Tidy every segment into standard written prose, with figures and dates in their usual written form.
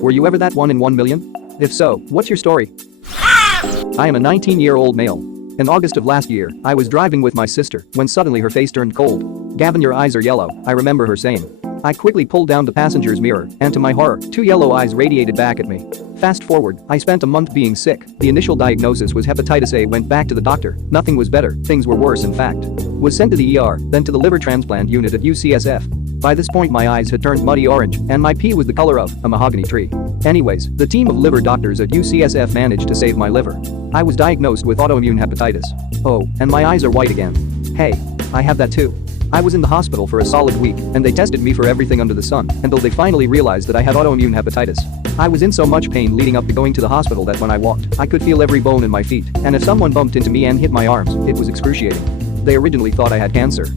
Were you ever that 1 in 1 million? If so, what's your story? I am a 19-year-old male. In August of last year, I was driving with my sister when suddenly her face turned cold. "Gavin, your eyes are yellow," I remember her saying. I quickly pulled down the passenger's mirror, and to my horror, 2 yellow eyes radiated back at me. Fast forward, I spent a month being sick. The initial diagnosis was hepatitis A. Went back to the doctor. Nothing was better, things were worse in fact. Was sent to the ER, then to the liver transplant unit at UCSF. By this point my eyes had turned muddy orange, and my pee was the color of a mahogany tree. Anyways, the team of liver doctors at UCSF managed to save my liver. I was diagnosed with autoimmune hepatitis. Oh, and my eyes are white again. Hey, I have that too. I was in the hospital for a solid week, and they tested me for everything under the sun until they finally realized that I had autoimmune hepatitis. I was in so much pain leading up to going to the hospital that when I walked, I could feel every bone in my feet, and if someone bumped into me and hit my arms, it was excruciating. They originally thought I had cancer.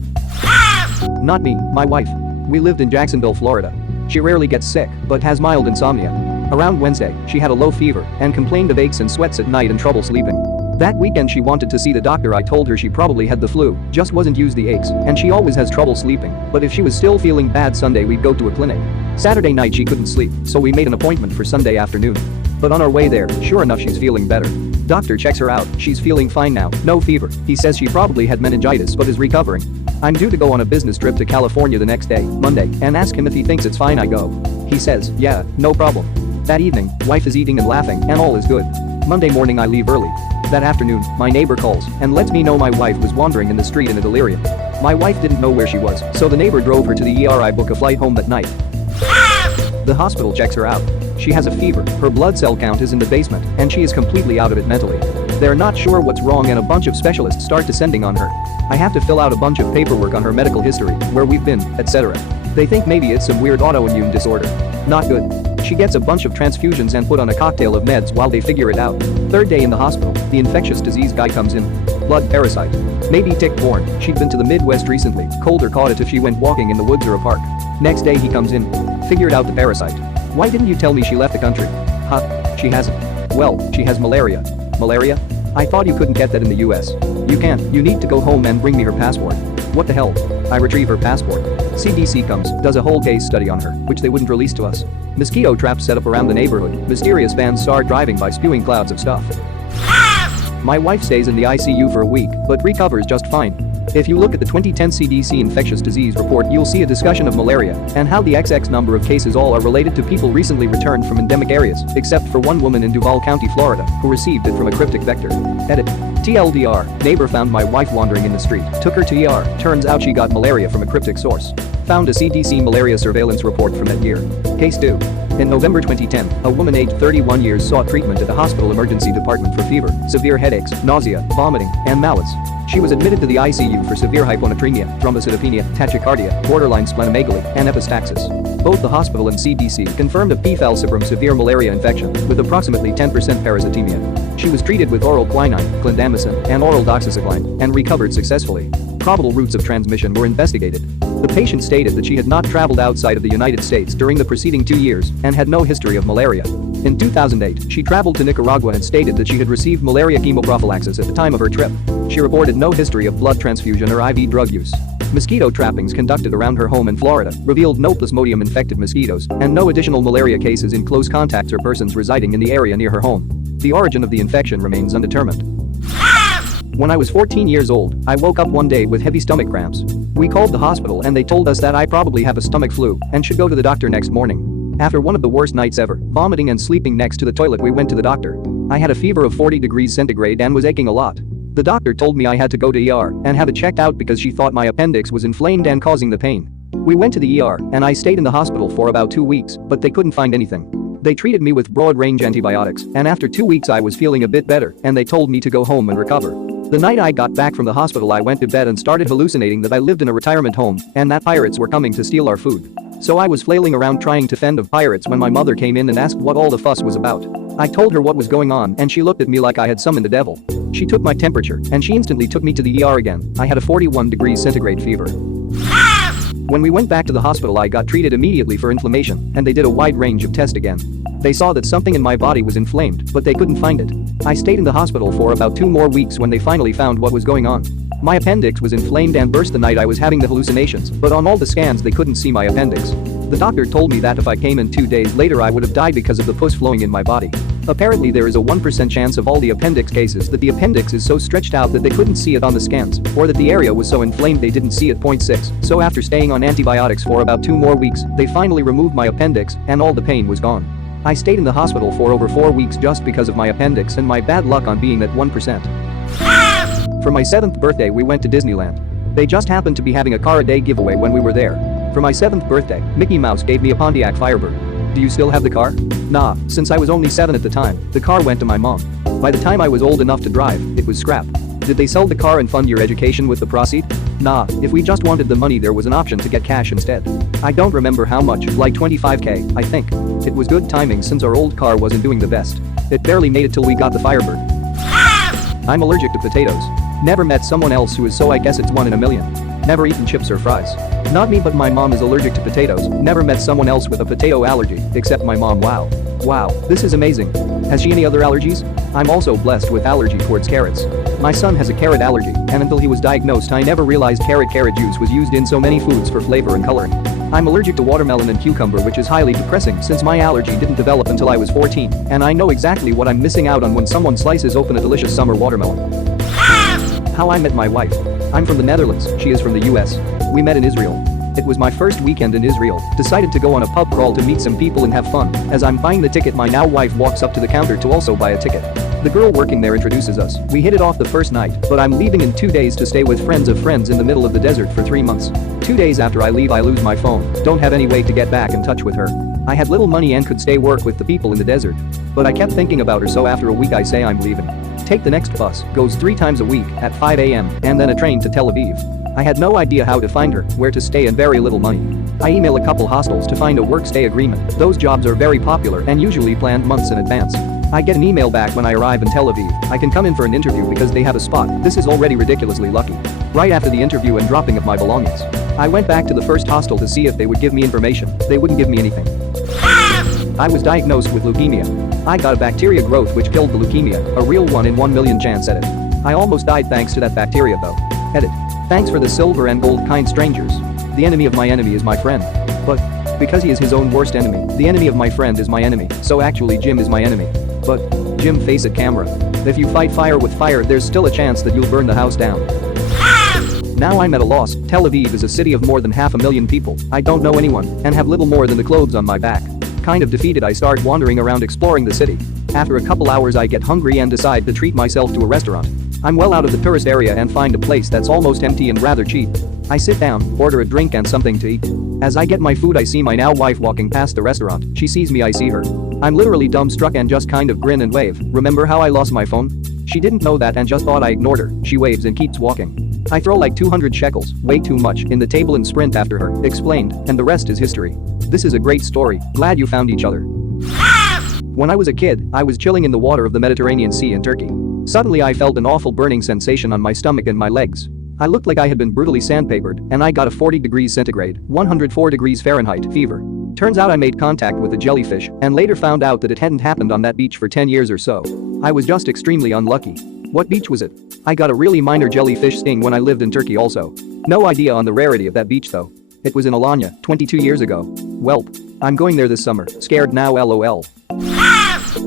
Not me, my wife. We lived in Jacksonville, Florida. She rarely gets sick, but has mild insomnia. Around Wednesday, she had a low fever and complained of aches and sweats at night and trouble sleeping. That weekend she wanted to see the doctor. I told her she probably had the flu, just wasn't used the aches, and she always has trouble sleeping, but if she was still feeling bad Sunday we'd go to a clinic. Saturday night she couldn't sleep, so we made an appointment for Sunday afternoon. But on our way there, sure enough she's feeling better. Doctor checks her out, she's feeling fine now, no fever. He says she probably had meningitis but is recovering. I'm due to go on a business trip to California the next day, Monday, and ask him if he thinks it's fine I go. He says, yeah, no problem. That evening, wife is eating and laughing and all is good. Monday morning I leave early. That afternoon, my neighbor calls and lets me know my wife was wandering in the street in a delirium. My wife didn't know where she was, so the neighbor drove her to the ER. I book a flight home that night. The hospital checks her out. She has a fever, her blood cell count is in the basement, and she is completely out of it mentally. They're not sure what's wrong and a bunch of specialists start descending on her. I have to fill out a bunch of paperwork on her medical history, where we've been, etc. They think maybe it's some weird autoimmune disorder. Not good. She gets a bunch of transfusions and put on a cocktail of meds while they figure it out. Third day in the hospital, the infectious disease guy comes in. Blood parasite. Maybe tick-borne. She'd been to the Midwest recently, cold or caught it if she went walking in the woods or a park. Next day he comes in. Figured out the parasite. Why didn't you tell me she left the country? Huh, she hasn't. Well, she has malaria. Malaria? I thought you couldn't get that in the US. You can't, you need to go home and bring me her passport. What the hell? I retrieve her passport. CDC comes, does a whole case study on her, which they wouldn't release to us. Mosquito traps set up around the neighborhood. Mysterious vans start driving by spewing clouds of stuff. My wife stays in the ICU for a week, but recovers just fine. If you look at the 2010 CDC infectious disease report, you'll see a discussion of malaria and how the XX number of cases all are related to people recently returned from endemic areas, except for one woman in Duval County, Florida, who received it from a cryptic vector. Edit. TLDR, neighbor found my wife wandering in the street, took her to ER, turns out she got malaria from a cryptic source. Found a CDC malaria surveillance report from that year. Case 2. In November 2010, a woman aged 31 years sought treatment at the hospital emergency department for fever, severe headaches, nausea, vomiting, and malaise. She was admitted to the ICU for severe hyponatremia, thrombocytopenia, tachycardia, borderline splenomegaly, and epistaxis. Both the hospital and CDC confirmed a P. falciparum severe malaria infection with approximately 10% parasitemia. She was treated with oral quinine, clindamycin, and oral doxycycline, and recovered successfully. Probable routes of transmission were investigated. The patient stated that she had not traveled outside of the United States during the preceding 2 years and had no history of malaria. In 2008, she traveled to Nicaragua and stated that she had received malaria chemoprophylaxis at the time of her trip. She reported no history of blood transfusion or IV drug use. Mosquito trappings conducted around her home in Florida revealed no Plasmodium infected mosquitoes and no additional malaria cases in close contacts or persons residing in the area near her home. The origin of the infection remains undetermined. When I was 14 years old, I woke up one day with heavy stomach cramps. We called the hospital and they told us that I probably have a stomach flu and should go to the doctor next morning. After one of the worst nights ever, vomiting and sleeping next to the toilet, we went to the doctor. I had a fever of 40 degrees centigrade and was aching a lot. The doctor told me I had to go to ER and have it checked out because she thought my appendix was inflamed and causing the pain. We went to the ER and I stayed in the hospital for about 2 weeks, but they couldn't find anything. They treated me with broad-range antibiotics, and after 2 weeks I was feeling a bit better and they told me to go home and recover. The night I got back from the hospital I went to bed and started hallucinating that I lived in a retirement home and that pirates were coming to steal our food. So I was flailing around trying to fend off pirates when my mother came in and asked what all the fuss was about. I told her what was going on and she looked at me like I had summoned the devil. She took my temperature and she instantly took me to the ER again. I had a 41 degrees centigrade fever. When we went back to the hospital I got treated immediately for inflammation and they did a wide range of tests again. They saw that something in my body was inflamed, but they couldn't find it. I stayed in the hospital for about 2 more weeks when they finally found what was going on. My appendix was inflamed and burst the night I was having the hallucinations, but on all the scans they couldn't see my appendix. The doctor told me that if I came in 2 days later I would have died because of the pus flowing in my body. Apparently there is a 1% chance of all the appendix cases that the appendix is so stretched out that they couldn't see it on the scans, or that the area was so inflamed they didn't see it. 6. So after staying on antibiotics for about 2 more weeks, they finally removed my appendix and all the pain was gone. I stayed in the hospital for over 4 weeks just because of my appendix and my bad luck on being that 1%. For my 7th birthday we went to Disneyland. They just happened to be having a car a day giveaway when we were there. For my 7th birthday, Mickey Mouse gave me a Pontiac Firebird. Do you still have the car? Nah, since I was only 7 at the time, the car went to my mom. By the time I was old enough to drive, it was scrap. Did they sell the car and fund your education with the proceeds? Nah, if we just wanted the money there was an option to get cash instead. I don't remember how much, like 25k, I think. It was good timing since our old car wasn't doing the best. It barely made it till we got the Firebird. I'm allergic to potatoes. Never met someone else who is, so I guess it's 1 in a million. Never eaten chips or fries. Not me, but my mom is allergic to potatoes. Never met someone else with a potato allergy, except my mom. Wow, this is amazing. Has she any other allergies? I'm also blessed with allergy towards carrots. My son has a carrot allergy, and until he was diagnosed I never realized carrot juice was used in so many foods for flavor and coloring. I'm allergic to watermelon and cucumber, which is highly depressing since my allergy didn't develop until I was 14, and I know exactly what I'm missing out on when someone slices open a delicious summer watermelon. How I met my wife. I'm from the Netherlands, she is from the US. We met in Israel. It was my first weekend in Israel. Decided to go on a pub crawl to meet some people and have fun. As I'm buying the ticket, my now wife walks up to the counter to also buy a ticket. The girl working there introduces us. We hit it off the first night, but I'm leaving in 2 days to stay with friends of friends in the middle of the desert for 3 months. 2 days after I leave I lose my phone. Don't have any way to get back in touch with her. I had little money and could stay work with the people in the desert. But I kept thinking about her, so after a week I say I'm leaving. Take the next bus, goes 3 times a week at 5 a.m. and then a train to Tel Aviv. I had no idea how to find her, where to stay, and very little money. I email a couple hostels to find a work-stay agreement. Those jobs are very popular and usually planned months in advance. I get an email back when I arrive in Tel Aviv. I can come in for an interview because they have a spot. This is already ridiculously lucky. Right after the interview and dropping of my belongings, I went back to the first hostel to see if they would give me information. They wouldn't give me anything. I was diagnosed with leukemia. I got a bacteria growth which killed the leukemia, a real 1 in 1 million chance. Edit. I almost died thanks to that bacteria though. Edit. Thanks for the silver and gold, kind strangers. The enemy of my enemy is my friend. But because he is his own worst enemy, the enemy of my friend is my enemy, so actually Jim is my enemy. But Jim, face it, camera. If you fight fire with fire there's still a chance that you'll burn the house down. Now I'm at a loss. Tel Aviv is a city of more than 500,000 people. I don't know anyone and have little more than the clothes on my back. Kind of defeated I start wandering around exploring the city. After a couple hours I get hungry and decide to treat myself to a restaurant. I'm well out of the tourist area and find a place that's almost empty and rather cheap. I sit down, order a drink and something to eat. As I get my food I see my now wife walking past the restaurant. She sees me, I see her. I'm literally dumbstruck and just kind of grin and wave. Remember how I lost my phone? She didn't know that and just thought I ignored her. She waves and keeps walking. I throw like 200 shekels, way too much, in the table and sprint after her. Explained, and the rest is history. This is a great story. Glad you found each other. When I was a kid, I was chilling in the water of the Mediterranean Sea in Turkey. Suddenly I felt an awful burning sensation on my stomach and my legs. I looked like I had been brutally sandpapered, and I got a 40 degrees centigrade, 104 degrees Fahrenheit fever. Turns out I made contact with a jellyfish and later found out that it hadn't happened on that beach for 10 years or so. I was just extremely unlucky. What beach was it? I got a really minor jellyfish sting when I lived in Turkey also. No idea on the rarity of that beach though. It was in Alanya, 22 years ago. Welp. I'm going there this summer. Scared now, lol.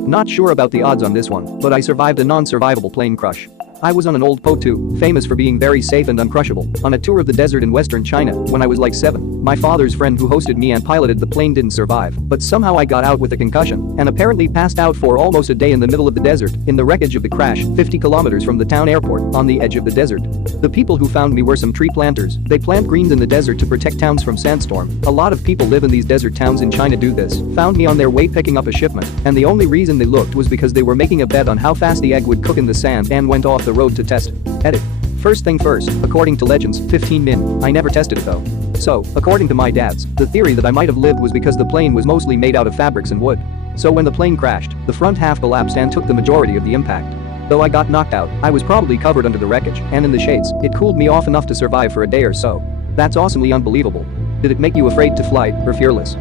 Not sure about the odds on this one, but I survived a non-survivable plane crush. I was on an old Po-2, famous for being very safe and uncrushable, on a tour of the desert in western China when I was like 7. My father's friend who hosted me and piloted the plane didn't survive, but somehow I got out with a concussion and apparently passed out for almost a day in the middle of the desert, in the wreckage of the crash, 50 kilometers from the town airport, on the edge of the desert. The people who found me were some tree planters. They plant greens in the desert to protect towns from sandstorm. A lot of people live in these desert towns in China do this. Found me on their way picking up a shipment, and the only reason they looked was because they were making a bet on how fast the egg would cook in the sand and went off the road to test. Edit. First thing first, according to legends, 15 min. I never tested it though. So, according to my dad's, the theory that I might have lived was because the plane was mostly made out of fabrics and wood. So when the plane crashed, the front half collapsed and took the majority of the impact. Though I got knocked out, I was probably covered under the wreckage and in the shades. It cooled me off enough to survive for a day or so. That's awesomely unbelievable. Did it make you afraid to fly or fearless?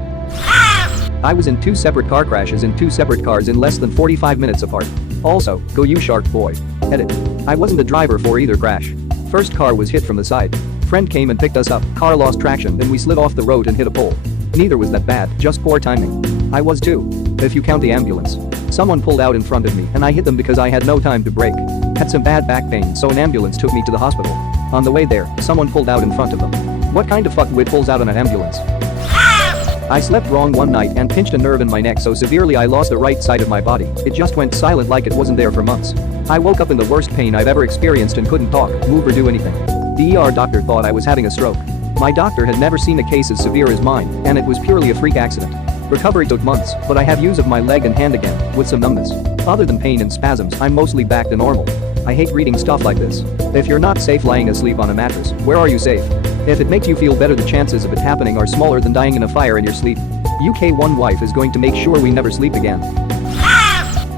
I was in 2 separate car crashes in 2 separate cars in less than 45 minutes apart. Also, go you shark boy. Edit. I wasn't the driver for either crash. First car was hit from the side. Friend came and picked us up, car lost traction and we slid off the road and hit a pole. Neither was that bad, just poor timing. I was too. If you count the ambulance. Someone pulled out in front of me and I hit them because I had no time to brake. Had some bad back pain, so an ambulance took me to the hospital. On the way there, someone pulled out in front of them. What kind of fuckwit pulls out on an ambulance? I slept wrong one night and pinched a nerve in my neck so severely I lost the right side of my body. It just went silent like it wasn't there for months. I woke up in the worst pain I've ever experienced and couldn't talk, move or do anything. The ER doctor thought I was having a stroke. My doctor had never seen a case as severe as mine, and it was purely a freak accident. Recovery took months, but I have use of my leg and hand again, with some numbness. Other than pain and spasms, I'm mostly back to normal. I hate reading stuff like this. If you're not safe lying asleep on a mattress, where are you safe? If it makes you feel better, the chances of it happening are smaller than dying in a fire in your sleep. UK1 wife is going to make sure we never sleep again.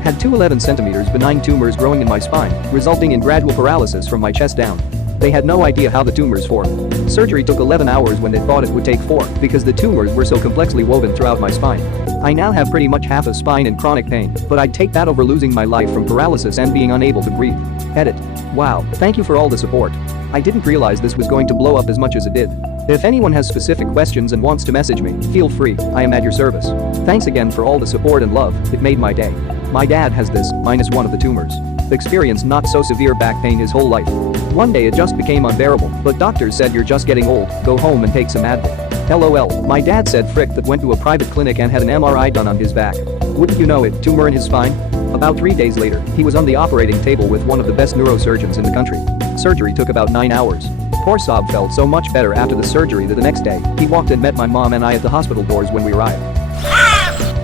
Had 2 11cm benign tumors growing in my spine, resulting in gradual paralysis from my chest down. They had no idea how the tumors formed. Surgery took 11 hours when they thought it would take 4 because the tumors were so complexly woven throughout my spine. I now have pretty much half a spine and chronic pain, but I'd take that over losing my life from paralysis and being unable to breathe. Edit. Wow, thank you for all the support. I didn't realize this was going to blow up as much as it did. If anyone has specific questions and wants to message me, feel free, I am at your service. Thanks again for all the support and love, it made my day. My dad has this, minus one of the tumors. Experienced not so severe back pain his whole life. One day it just became unbearable, but doctors said you're just getting old, go home and take some Advil. LOL, my dad said frick that went to a private clinic and had an MRI done on his back. Wouldn't you know it, tumor in his spine? About 3 days later, he was on the operating table with one of the best neurosurgeons in the country. Surgery took about 9 hours. Poor Sob felt so much better after the surgery that the next day, he walked and met my mom and I at the hospital doors when we arrived.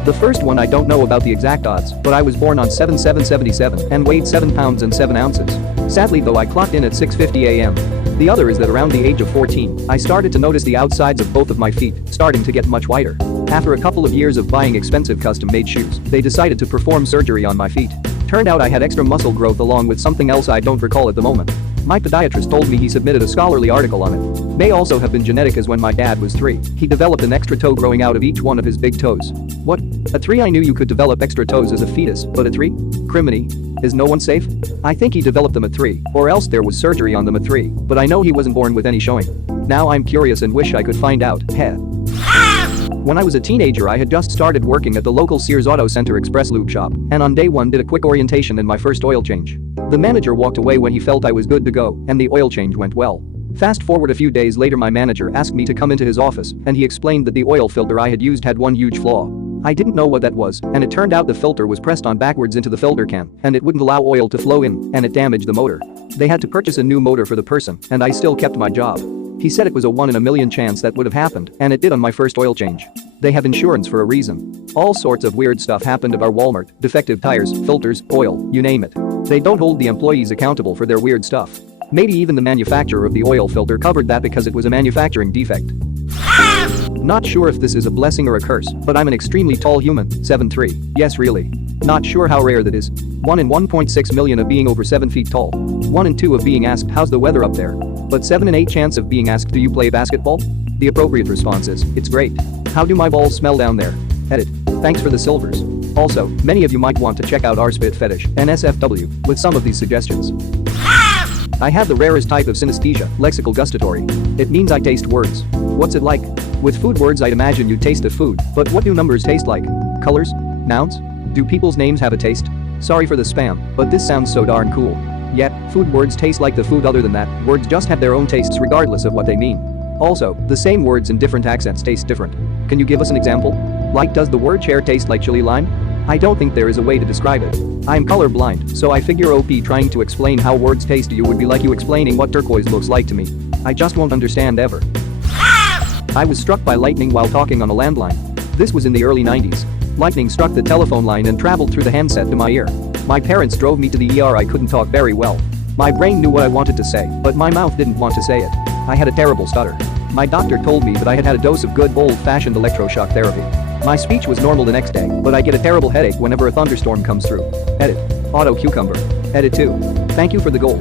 The first one I don't know about the exact odds, but I was born on 7/7/77 and weighed 7 pounds and 7 ounces. Sadly though I clocked in at 6:50 a.m. The other is that around the age of 14, I started to notice the outsides of both of my feet starting to get much whiter. After a couple of years of buying expensive custom-made shoes, they decided to perform surgery on my feet. Turned out I had extra muscle growth along with something else I don't recall at the moment. My podiatrist told me he submitted a scholarly article on it. May also have been genetic, as when my dad was 3, he developed an extra toe growing out of each one of his big toes. What? A 3? I knew you could develop extra toes as a fetus, but a 3? Criminy. Is no one safe? I think he developed them at 3, or else there was surgery on them at 3, but I know he wasn't born with any showing. Now I'm curious and wish I could find out, heh. When I was a teenager I had just started working at the local Sears Auto Center Express Lube shop, and on day 1 did a quick orientation and my first oil change. The manager walked away when he felt I was good to go, and the oil change went well. Fast forward a few days later, my manager asked me to come into his office, and he explained that the oil filter I had used had one huge flaw. I didn't know what that was, and it turned out the filter was pressed on backwards into the filter can, and it wouldn't allow oil to flow in, and it damaged the motor. They had to purchase a new motor for the person, and I still kept my job. He said it was a 1 in a million chance that would have happened, and it did on my first oil change. They have insurance for a reason. All sorts of weird stuff happened at our Walmart, defective tires, filters, oil, you name it. They don't hold the employees accountable for their weird stuff. Maybe even the manufacturer of the oil filter covered that because it was a manufacturing defect. Not sure if this is a blessing or a curse, but I'm an extremely tall human, 7'3". Yes, really. Not sure how rare that is. 1 in 1.6 million of being over 7 feet tall. 1 in 2 of being asked how's the weather up there. But 7 in 8 chance of being asked do you play basketball? The appropriate response is, it's great. How do my balls smell down there? Edit. Thanks for the silvers. Also, many of you might want to check out our spit fetish, NSFW, with some of these suggestions. I have the rarest type of synesthesia, lexical gustatory. It means I taste words. What's it like? With food words I'd imagine you taste the food, but what do numbers taste like? Colors? Nouns? Do people's names have a taste? Sorry for the spam, but this sounds so darn cool. Yet, food words taste like the food. Other than that, words just have their own tastes regardless of what they mean. Also, the same words in different accents taste different. Can you give us an example? Like, does the word chair taste like chili lime? I don't think there is a way to describe it. I'm colorblind, so I figure OP trying to explain how words taste to you would be like you explaining what turquoise looks like to me. I just won't understand ever. I was struck by lightning while talking on a landline. This was in the early 90s. Lightning struck the telephone line and traveled through the handset to my ear. My parents drove me to the ER. I couldn't talk very well. My brain knew what I wanted to say, but my mouth didn't want to say it. I had a terrible stutter. My doctor told me that I had had a dose of good old-fashioned electroshock therapy. My speech was normal the next day, but I get a terrible headache whenever a thunderstorm comes through. Edit. Auto cucumber. Edit 2. Thank you for the gold.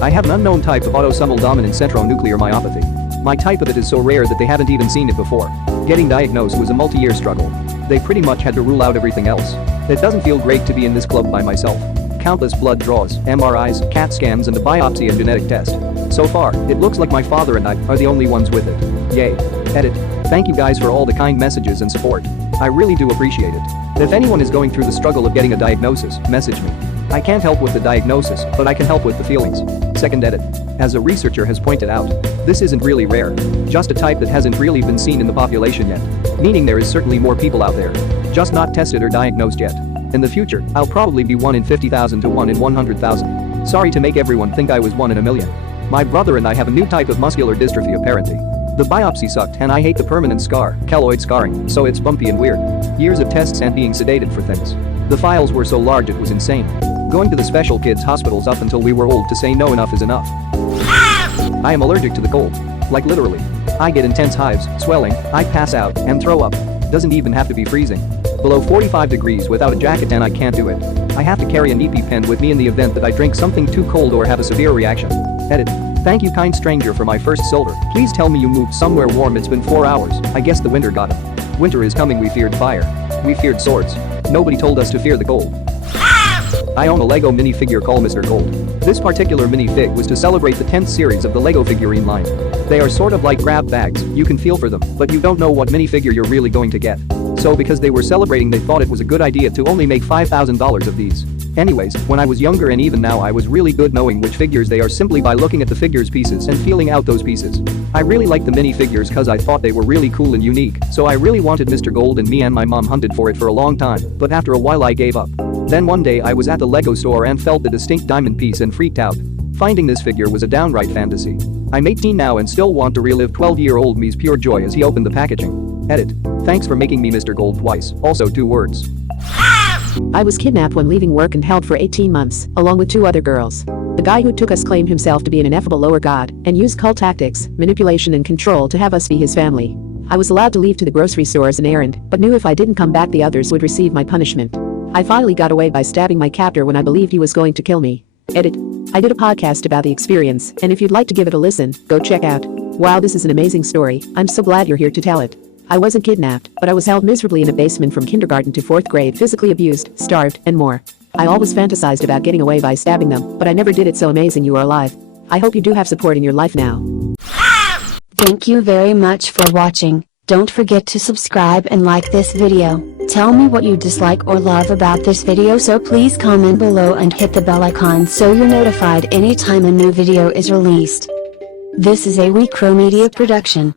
I have an unknown type of autosomal dominant centronuclear myopathy. My type of it is so rare that they haven't even seen it before. Getting diagnosed was a multi-year struggle. They pretty much had to rule out everything else. It doesn't feel great to be in this club by myself. Countless blood draws, MRIs, CAT scans and a biopsy and genetic test. So far, it looks like my father and I are the only ones with it. Yay. Edit. Thank you guys for all the kind messages and support. I really do appreciate it. If anyone is going through the struggle of getting a diagnosis, message me. I can't help with the diagnosis, but I can help with the feelings. Second edit. As a researcher has pointed out, this isn't really rare. Just a type that hasn't really been seen in the population yet. Meaning there is certainly more people out there. Just not tested or diagnosed yet. In the future, I'll probably be 1 in 50,000 to 1 in 100,000. Sorry to make everyone think I was 1 in a million. My brother and I have a new type of muscular dystrophy apparently. The biopsy sucked and I hate the permanent scar, keloid scarring, so it's bumpy and weird. Years of tests and being sedated for things. The files were so large it was insane. Going to the special kids hospitals up until we were old to say no, enough is enough. I am allergic to the cold. Like literally. I get intense hives, swelling, I pass out, and throw up. Doesn't even have to be freezing. Below 45 degrees without a jacket and I can't do it. I have to carry an EpiPen with me in the event that I drink something too cold or have a severe reaction. Edit. Thank you kind stranger for my first silver. Please tell me you moved somewhere warm. It's been 4 hours. I guess the winter got him. Winter is coming. We feared fire. We feared swords. Nobody told us to fear the cold. I own a Lego minifigure called Mr. Gold. This particular minifig was to celebrate the 10th series of the Lego figurine line. They are sort of like grab bags, you can feel for them, but you don't know what minifigure you're really going to get. So because they were celebrating, they thought it was a good idea to only make $5,000 of these. Anyways, when I was younger and even now I was really good knowing which figures they are simply by looking at the figures pieces and feeling out those pieces. I really liked the minifigures cause I thought they were really cool and unique, so I really wanted Mr. Gold and me and my mom hunted for it for a long time, but after a while I gave up. Then one day I was at the Lego store and felt the distinct diamond piece and freaked out. Finding this figure was a downright fantasy. I'm 18 now and still want to relive 12-year-old me's pure joy as he opened the packaging. Edit. Thanks for making me Mr. Gold twice, also 2 words. I was kidnapped when leaving work and held for 18 months, along with 2 other girls. The guy who took us claimed himself to be an ineffable lower god and used cult tactics, manipulation and control to have us be his family. I was allowed to leave to the grocery store as an errand, but knew if I didn't come back the others would receive my punishment. I finally got away by stabbing my captor when I believed he was going to kill me. Edit. I did a podcast about the experience, and if you'd like to give it a listen, go check out. Wow, this is an amazing story. I'm so glad you're here to tell it. I wasn't kidnapped, but I was held miserably in a basement from kindergarten to 4th grade, physically abused, starved, and more. I always fantasized about getting away by stabbing them, but I never did it. So amazing you are alive. I hope you do have support in your life now. Thank you very much for watching. Don't forget to subscribe and like this video. Tell me what you dislike or love about this video, so please comment below and hit the bell icon so you're notified anytime a new video is released. This is a WeCrow Media production.